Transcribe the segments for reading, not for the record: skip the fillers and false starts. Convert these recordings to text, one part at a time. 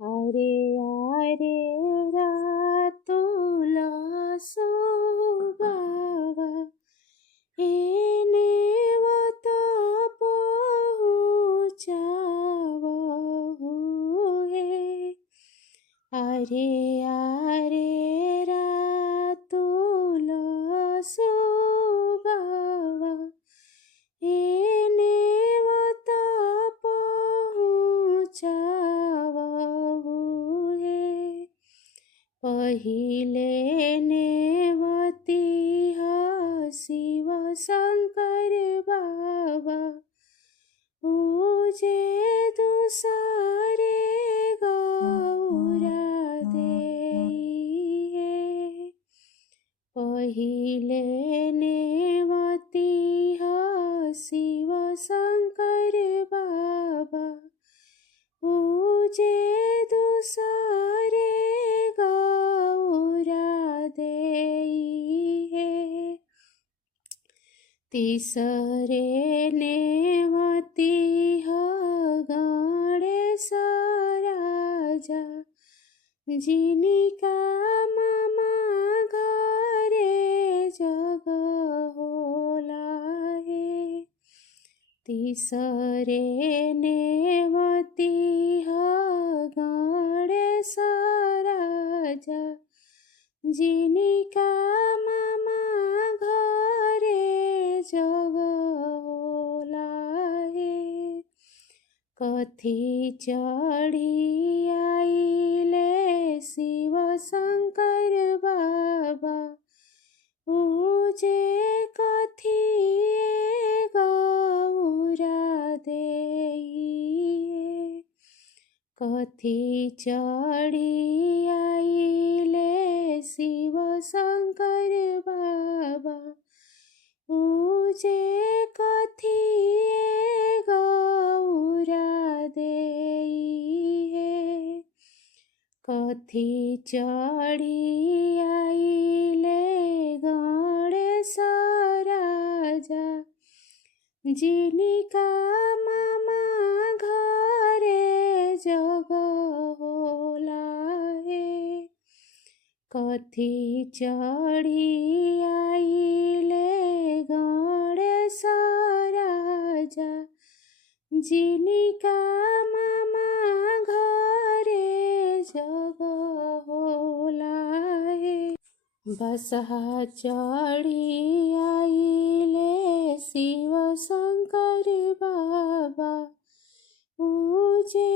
আরে আরে রাতুলা সোবাবা এনে মতো পৌঁছাবো হে আরে আরে রাতুলা সোবাবা এনে মতো পৌঁছাবো হে पहिले नेवती शिव शंकर बाबा पूजे दुसारे गौरा देइहे पहिले नेवती शिव शंकर बाबा पूजे दुसारे गौरा देइहे तिसरे नेवती गणेश राजा जिनिका मामा घरे जग होला हे तिसरे नेवती गणेश राजा जिनिका मामा घरे जग होला हे कथी चढ़ी आइले शिव शंकर बाबा पूजे कथी गौरा देइहे कथी चढ़ी आइले शिव शंकर बाबा पूजे कथी गौरा देइहे कथी चढ़ी आइले गणेश राजा जिनिका मामा घरे जग होला हे कथी चढ़ी आइले गणेश राजा जिनिका मामा घरे जग होला हे बसहा चढ़ी आइले शिव शंकर बाबा पूजे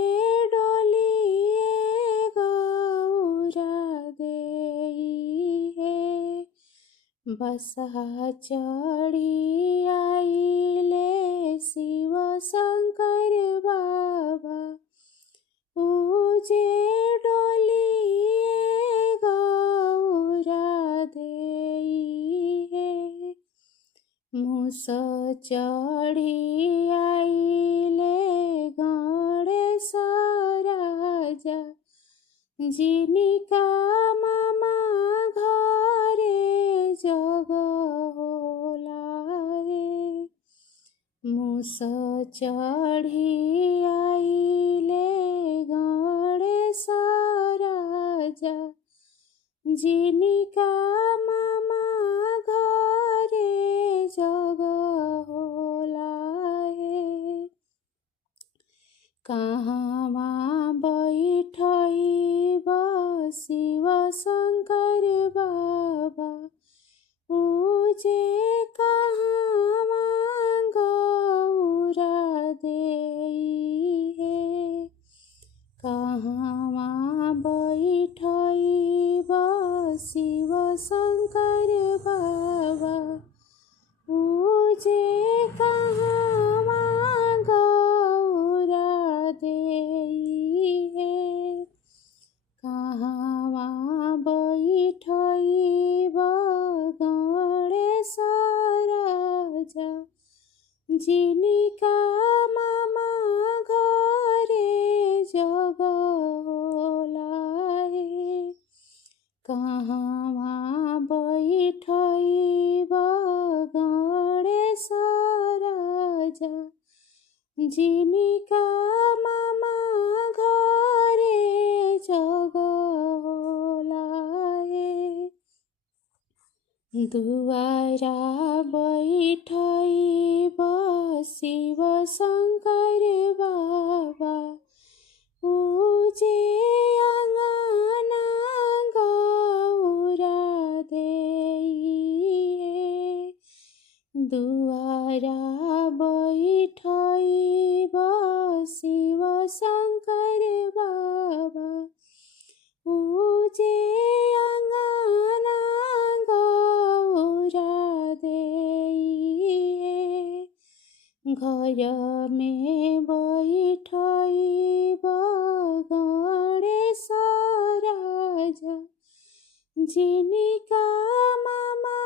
डोलिए गौरा देइहे बसहा चढ़ी आइले शिव शंकर बाबा पूजे डोलिए गौरा देइहे मूस चढ़ी आइले गणेश राजा जिनिका मामा घरे जग होला हे मूस चढ़ी आइले गणेश राजा जिनिका मामा घरे जग होला हे कहाँमा बैठइब शिव शंकर बाबा पूजे कहाँमा गौरा देइहे कहाँमा बैठइब शिव शंकर बाबा पूजे कहाँमा गौरा देइहे कहाँमा बैठइब गणेश राजा जिनिका मामा घरे जग होला हे कहाँमा बैठइब गणेश राजा जिनिका मामा घरे जग होलाए। दुवारा बैठाई शिव शंकर बाबा पूजे अंगना गौरा देइए। दुआरा बैठाई शिव शंकर बाबा पूजे अंगना गौरा देइए। घर में बैठाई गणेश राजा जिनका मामा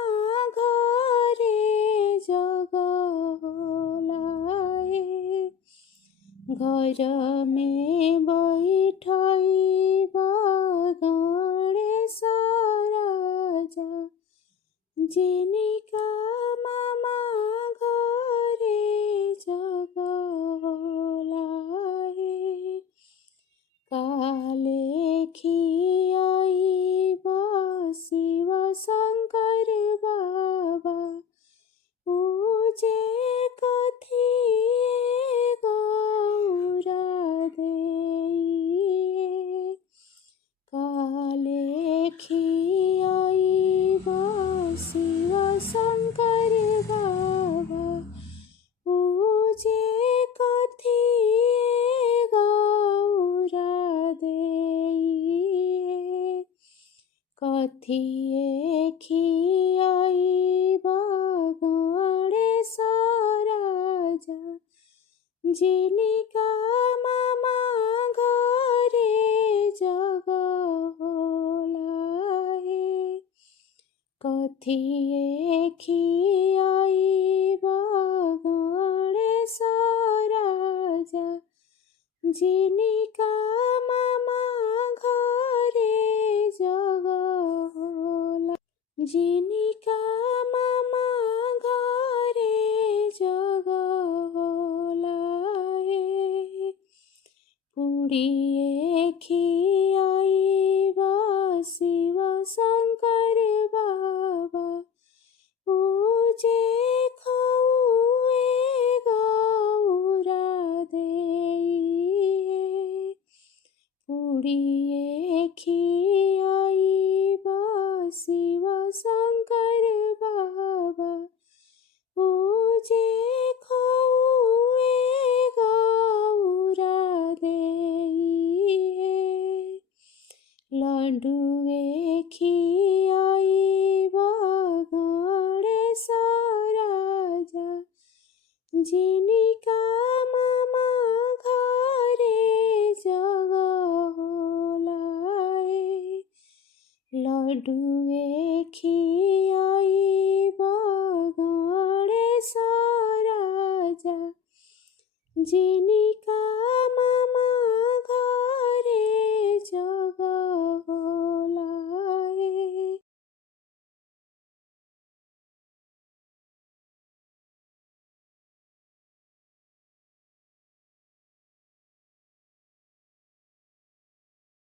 घरे जग होलाए। घर में बैठाई गणेश राजा जिनका मामा घरे जग होलाए। काले खियाई शिव शंकर बाबा पूजे कथिए गौरा देइए। काले खियाई शिव शंकर बाबा पूजे कथिए गौरा देइए। कथिए खियाई गणेश राजा जिनका मामा घरे जग होलाए। कथिए खियाई गणेश राजा जिनका मामा घरे जग होला। जिनका मामा घरे जग होलाए। पुड़िए खियाई शिव शंकर बाबा पूजे खौए गौरा देइए। पुड़िए खियाई शिव शंकर बाबा पूजे खौए गौरा देइए। लड्डुए खियाई गणेश राजा जिनका मामा घरे जग होलाए। लड्डुए खियाई गणेश राजा जिन